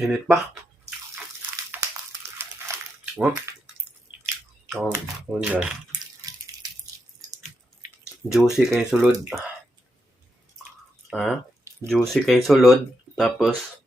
Init pa. Oh. Oh, yan. Juicy kay sulod. Juicy kay sulod. Tapos,